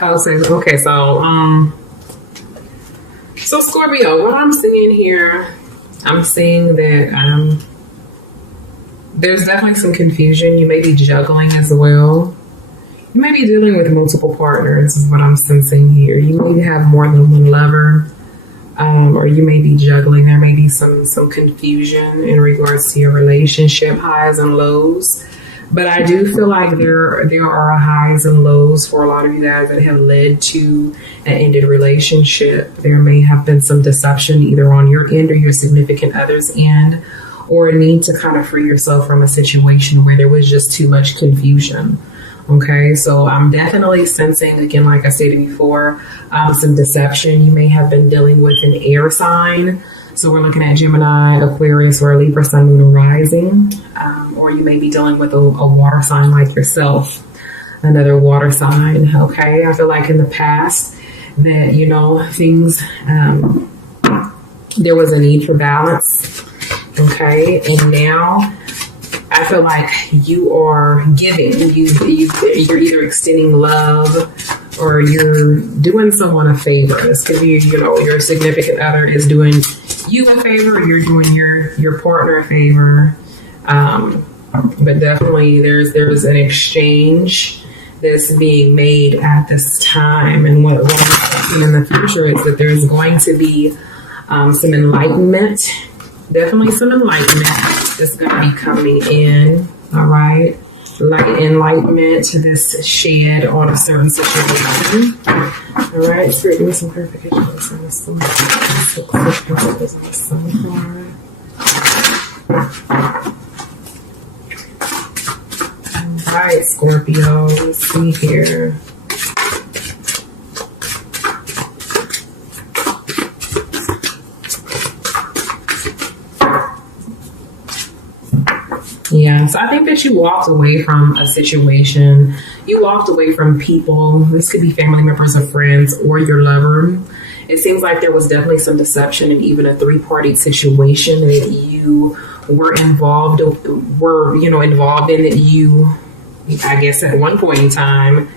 I'll say okay. So Scorpio, what I'm seeing here, I'm seeing that there's definitely some confusion. You may be juggling as well. You may be dealing with multiple partners, is what I'm sensing here. You may have more than one lover, or you may be juggling. There may be some confusion in regards to your relationship highs and lows. But I do feel like there are highs and lows for a lot of you guys that have led to an ended relationship. There may have been some deception either on your end or your significant other's end, or a need to kind of free yourself from a situation where there was just too much confusion. Okay, so I'm definitely sensing, again, like I stated before, some deception. You may have been dealing with an air sign. So we're looking at Gemini, Aquarius, or a Libra, Sun, Moon, Rising. Or you may be dealing with a water sign like yourself, another water sign. Okay, I feel like in the past that, you know, things, there was a need for balance. Okay, and now I feel like you are giving. You're either extending love or you're doing someone a favor. This could be, you know, your significant other is doing you a favor, or you're doing your partner a favor. But definitely there's an exchange that's being made at this time. And what I'm thinking in the future is that there's going to be some enlightenment. Definitely some enlightenment that's going to be coming in. All right. Light enlightenment to this shed on a certain situation. All right. Spirit, give me some clarification on the sun. All right, Scorpio. Let's see here. Yeah, so I think that you walked away from a situation. You walked away from people. This could be family members or friends or your lover. It seems like there was definitely some deception and even a three-party situation that you were involved in, that you, I guess at one point in time,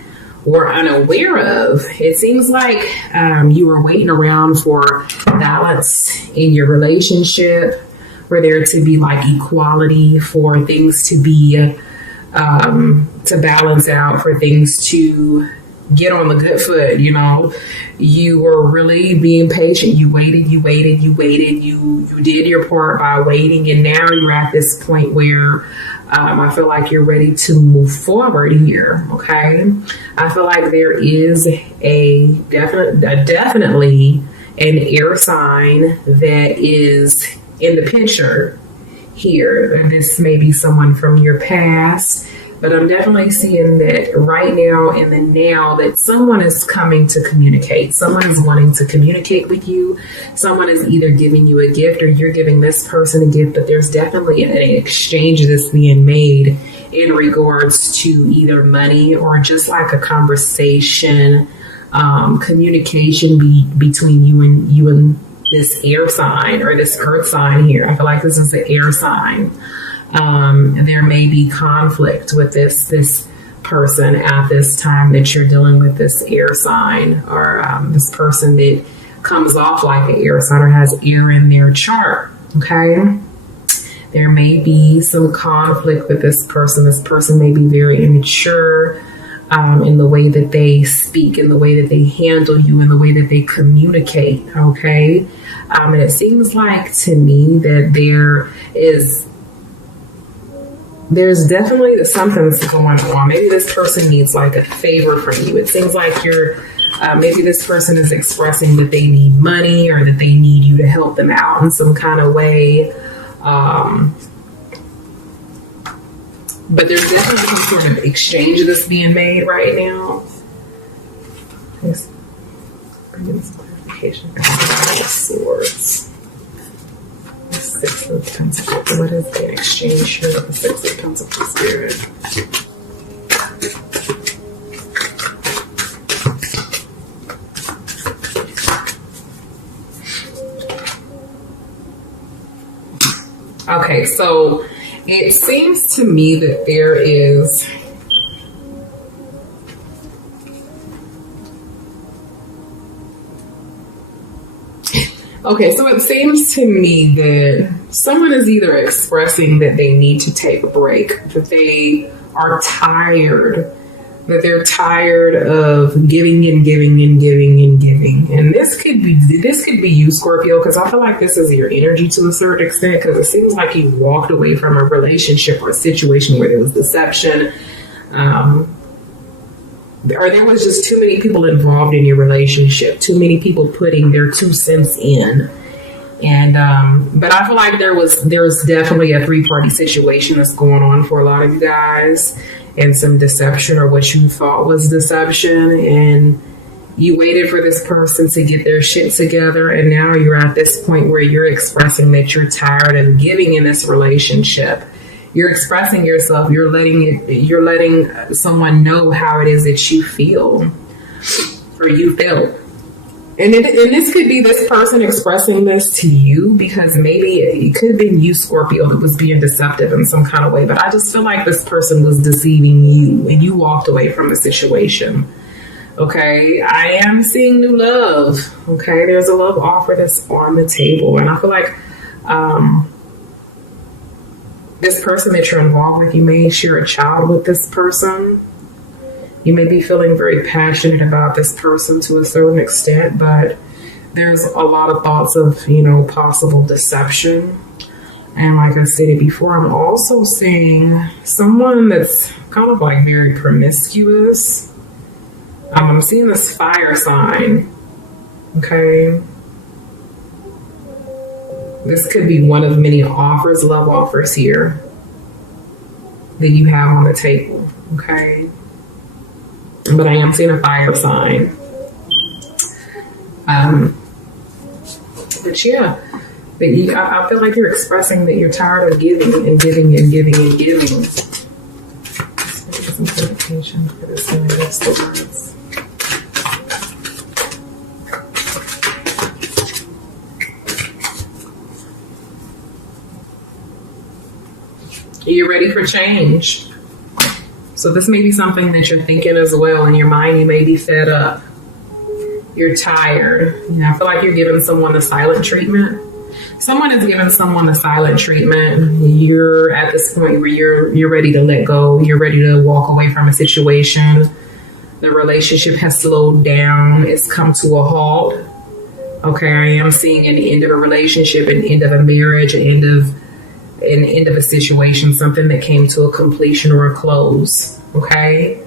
were unaware of. It seems like you were waiting around for balance in your relationship, for there to be like equality, for things to be to balance out, for things to get on the good foot. You know, you were really being patient. You waited, you did your part by waiting, and now you're at this point where I feel like you're ready to move forward here. Okay, I feel like there is definitely an air sign that is in the picture here. This may be someone from your past, but I'm definitely seeing that right now in the now that someone is coming to communicate. Someone is wanting to communicate with you. Someone is either giving you a gift or you're giving this person a gift, but there's definitely an exchange that's being made in regards to either money or just like a conversation, communication between you and this air sign or this earth sign here. I feel like this is the air sign. There may be conflict with this person at this time that you're dealing with this air sign, or this person that comes off like an air sign or has air in their chart. Okay. There may be some conflict with this person. This person may be very immature in the way that they speak, in the way that they handle you, in the way that they communicate. Okay. And it seems like to me that there's definitely something that's going on. Maybe this person needs like a favor from you. It seems like maybe this person is expressing that they need money or that they need you to help them out in some kind of way. But there's definitely some sort of exchange that's being made right now. Let's bring in some clarification. Swords. The Six of Pentacles. What is the exchange here with the Six of Pentacles Spirit? Okay, so it seems to me that there is Okay, so it seems to me that someone is either expressing that they need to take a break, that they are tired, that they're tired of giving and giving and giving and giving. And this could be you, Scorpio, because I feel like this is your energy to a certain extent, because it seems like you walked away from a relationship or a situation where there was deception. Or there was just too many people involved in your relationship, too many people putting their 2 cents in. And but I feel like there's definitely a 3-party situation that's going on for a lot of you guys, and some deception, or what you thought was deception, and you waited for this person to get their shit together, and now you're at this point where you're expressing that you're tired of giving in this relationship. You're expressing yourself. You're letting someone know how it is that you feel, or you felt. And this could be this person expressing this to you, because maybe it could have been you, Scorpio, that was being deceptive in some kind of way. But I just feel like this person was deceiving you, and you walked away from the situation. Okay, I am seeing new love. Okay, there's a love offer that's on the table, and I feel like this person that you're involved with, you may share a child with this person. You may be feeling very passionate about this person to a certain extent, but there's a lot of thoughts of, possible deception. And like I said before, I'm also seeing someone that's kind of like very promiscuous. I'm seeing this fire sign. Okay. This could be one of many offers, love offers here, that you have on the table. Okay. But I am seeing a fire sign. But yeah, I feel like you're expressing that you're tired of giving and giving and giving and giving. Let's get some clarification for this one. That's the words. You're ready for change. So this may be something that you're thinking as well. In your mind, you may be fed up. You're tired. I feel like you're giving someone a silent treatment. Someone is giving someone a silent treatment. You're at this point where you're ready to let go. You're ready to walk away from a situation. The relationship has slowed down. It's come to a halt. Okay, I am seeing an end of a relationship, an end of a marriage, an end of a situation, something that came to a completion or a close. Okay,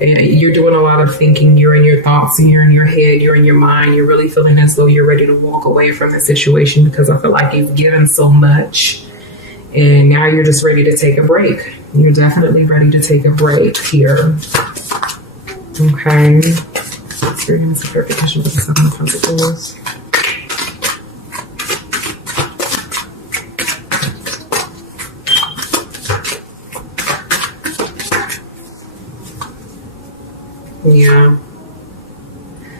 and you're doing a lot of thinking. You're in your thoughts, and you're in your head, you're in your mind. You're really feeling as though you're ready to walk away from the situation, because I feel like you've given so much, and now you're just ready to take a break. You're definitely ready to take a break here. Okay, experience the clarification with the 7 of Pentacles. Yeah.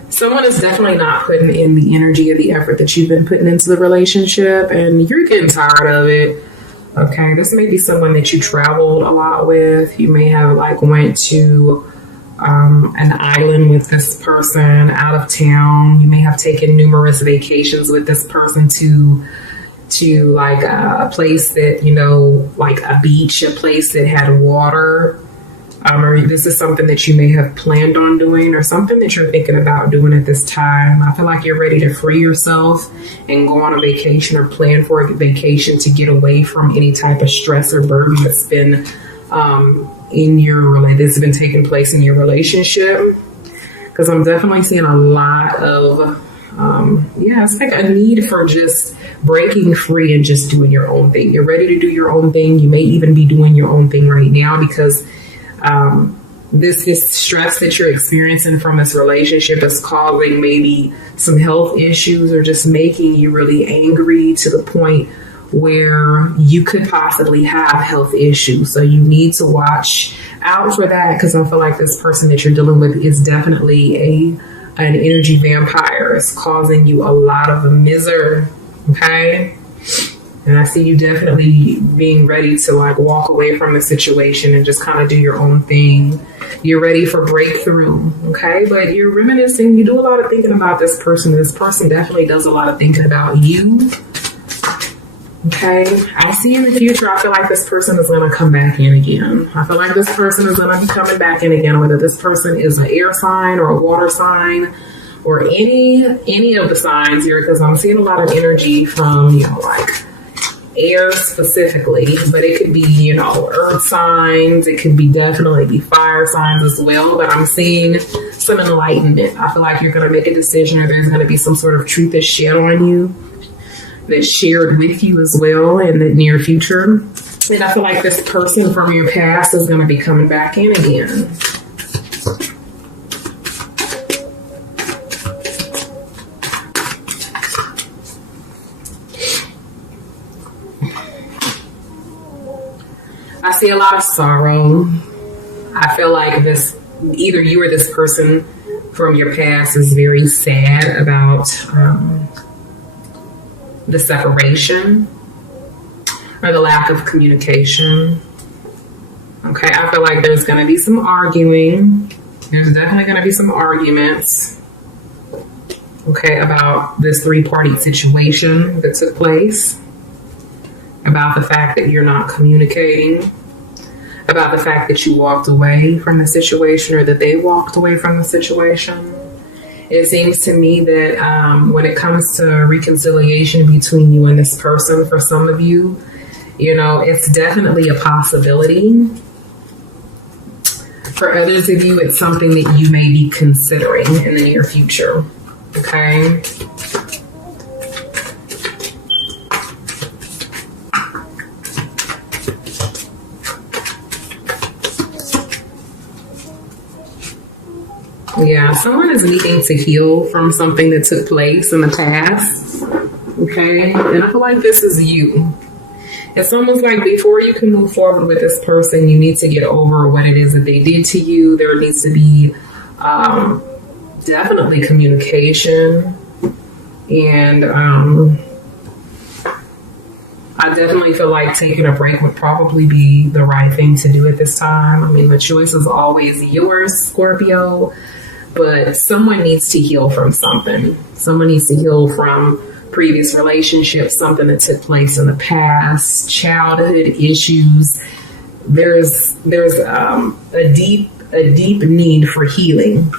Someone is definitely not putting in the energy or the effort that you've been putting into the relationship, and you're getting tired of it. Okay. This may be someone that you traveled a lot with. You may have went to an island with this person, out of town. You may have taken numerous vacations with this person to a place that, like a beach, a place that had water. Or this is something that you may have planned on doing, or something that you're thinking about doing at this time. I feel like you're ready to free yourself and go on a vacation, or plan for a vacation to get away from any type of stress or burden that's been that's been taking place in your relationship. Because I'm definitely seeing a lot of it's like a need for just breaking free and just doing your own thing. You're ready to do your own thing. You may even be doing your own thing right now, because this stress that you're experiencing from this relationship is causing maybe some health issues, or just making you really angry to the point where you could possibly have health issues. So you need to watch out for that, because I feel like this person that you're dealing with is definitely an energy vampire. It's causing you a lot of misery. Okay. And I see you definitely being ready to like walk away from the situation and just kind of do your own thing. You're ready for breakthrough, okay? But you're reminiscing. You do a lot of thinking about this person. This person definitely does a lot of thinking about you, okay? I see in the future, I feel like this person is going to come back in again. I feel like this person is going to be coming back in again, whether this person is an air sign or a water sign or any of the signs here, because I'm seeing a lot of energy from, you know, like air specifically, but it could be, you know, earth signs. It could be definitely be fire signs as well. But I'm seeing some enlightenment. I feel like you're going to make a decision, or there's going to be some sort of truth that's shed on you, that's shared with you as well in the near future. And I feel like this person from your past is going to be coming back in again. I see a lot of sorrow. I feel like this, either you or this person from your past is very sad about the separation or the lack of communication. Okay, I feel like there's going to be some arguing. There's definitely going to be some arguments, okay, about this three-party situation that took place, about the fact that you're not communicating, about the fact that you walked away from the situation, or that they walked away from the situation. It seems to me that when it comes to reconciliation between you and this person, for some of you, you know, it's definitely a possibility. For others of you, it's something that you may be considering in the near future. Okay? Yeah, someone is needing to heal from something that took place in the past. Okay? And I feel like this is you. It's almost like before you can move forward with this person, you need to get over what it is that they did to you. There needs to be definitely communication. And I definitely feel like taking a break would probably be the right thing to do at this time. I mean, the choice is always yours, Scorpio. But someone needs to heal from something. Someone needs to heal from previous relationships, something that took place in the past, childhood issues. There's a deep need for healing.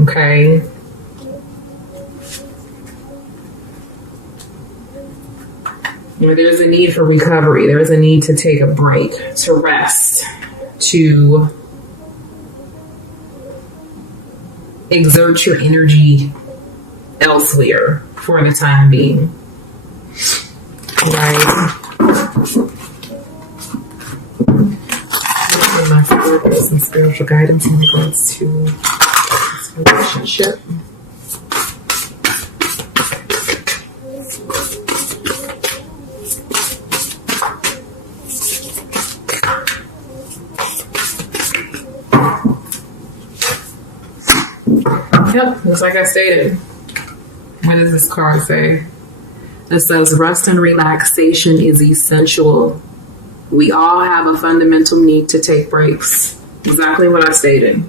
Okay. There's a need for recovery. There's a need to take a break, to rest, to exert your energy elsewhere for the time being. Right. My Scorpios and spiritual guidance in regards to this relationship. Yep, just like I stated. What does this card say? It says rest and relaxation is essential. We all have a fundamental need to take breaks. Exactly what I stated.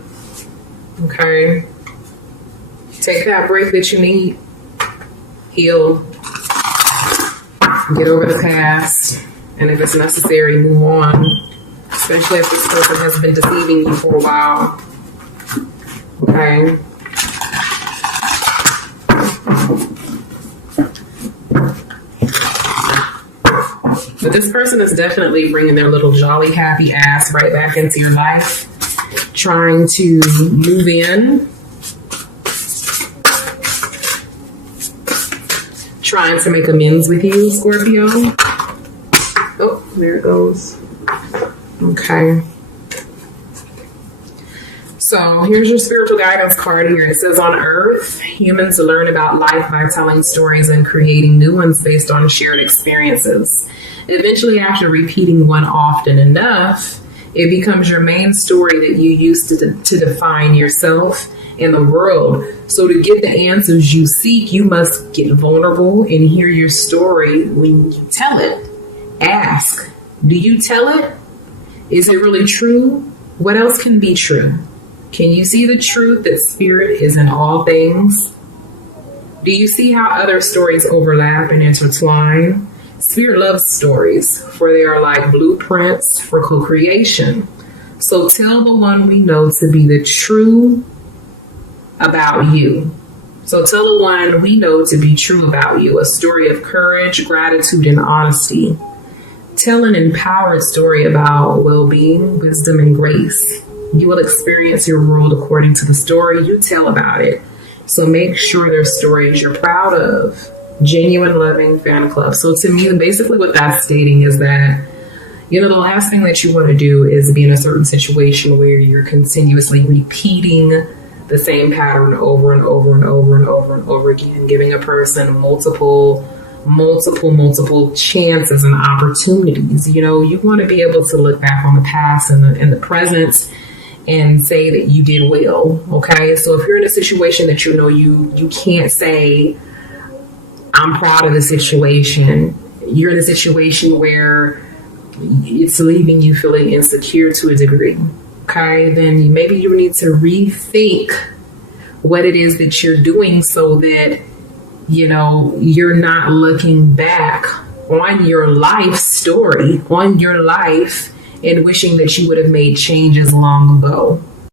Okay? Take that break that you need. Heal. Get over the past. And if it's necessary, move on. Especially if this person has been deceiving you for a while. Okay? But this person is definitely bringing their little jolly, happy ass right back into your life, trying to move in, trying to make amends with you, Scorpio. Oh, there it goes. Okay. So here's your spiritual guidance card here. It says, on Earth, humans learn about life by telling stories and creating new ones based on shared experiences. Eventually, after repeating one often enough, it becomes your main story that you use to define yourself in the world. So to get the answers you seek, you must get vulnerable and hear your story. When you tell it, ask, do you tell it? Is it really true? What else can be true? Can you see the truth that spirit is in all things? Do you see how other stories overlap and intertwine? Spirit loves stories, for they are like blueprints for co-creation. So tell the one we know to be the true about you. So tell the one we know to be true about you, a story of courage, gratitude, and honesty. Tell an empowered story about well-being, wisdom, and grace. You will experience your world according to the story you tell about it. So make sure they're stories you're proud of. Genuine, loving fan club. So to me, basically what that's stating is that, the last thing that you want to do is be in a certain situation where you're continuously repeating the same pattern over and over and over and over and over again, giving a person multiple chances and opportunities. You want to be able to look back on the past and the present and say that you did well. Okay. So if you're in a situation that you can't say, I'm proud of the situation, you're in a situation where it's leaving you feeling insecure to a degree. Okay. Then maybe you need to rethink what it is that you're doing so that you're not looking back on your life story, on your life, and wishing that you would have made changes long ago.